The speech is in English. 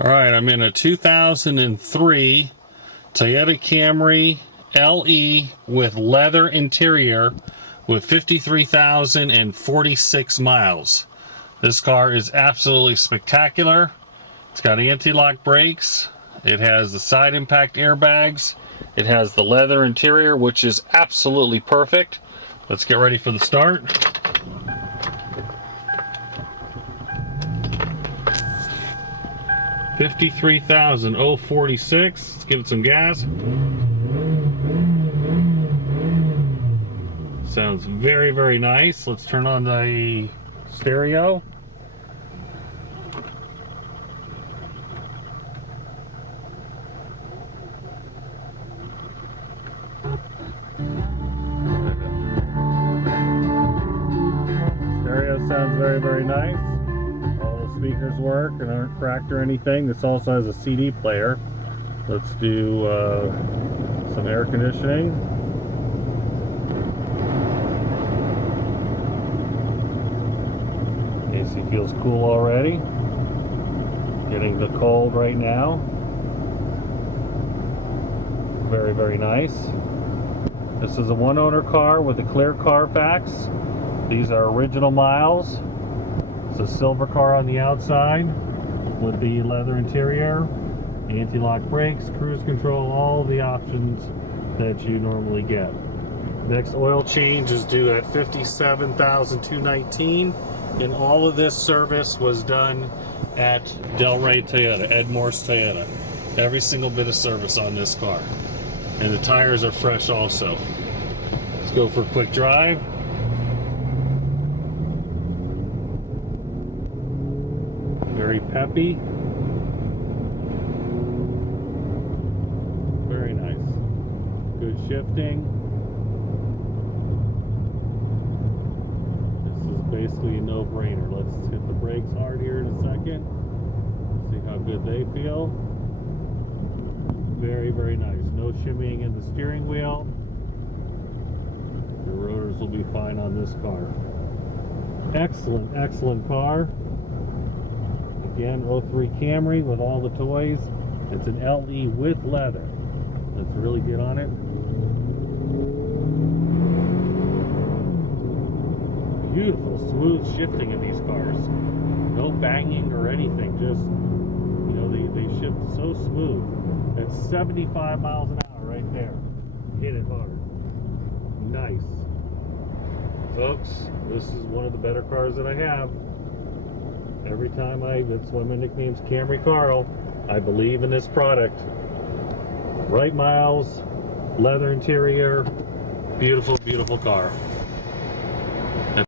All right, I'm in a 2003 Toyota Camry LE with leather interior with 53,046 miles. This car is absolutely spectacular. It's got anti-lock brakes. It has the side impact airbags. It has the leather interior, which is absolutely perfect. Let's get ready for the start. $53,046. Let's give it some gas. Sounds very, very nice. Let's turn on the stereo. Stereo sounds very, very nice. All the speakers work and aren't cracked or anything. This also has a CD player. Let's do some air conditioning. AC feels cool already. Getting the cold right now. Very, very nice. This is a one-owner car with a clear Carfax. These are original miles. It's a silver car on the outside with the leather interior, anti-lock brakes, cruise control, all the options that you normally get. Next oil change is due at $57,219, and all of this service was done at Delray Toyota, Ed Morse Toyota. Every single bit of service on this car. And the tires are fresh also. Let's go for a quick drive. Very peppy. Very nice. Good shifting. This is basically a no-brainer. Let's hit the brakes hard here in a second. See how good they feel. Very, very nice. No shimmying in the steering wheel. Your rotors will be fine on this car. Excellent, excellent car. Again, 03 Camry with all the toys. It's an LE with leather. Let's really get on it. Beautiful, smooth shifting in these cars. No banging or anything. Just, you know, they shift so smooth. That's 75 miles an hour right there. Hit it hard. Nice. Folks, this is one of the better cars that I have. Every time that's why my nickname's Camry Carl. I believe in this product. Right miles, leather interior, beautiful, beautiful car.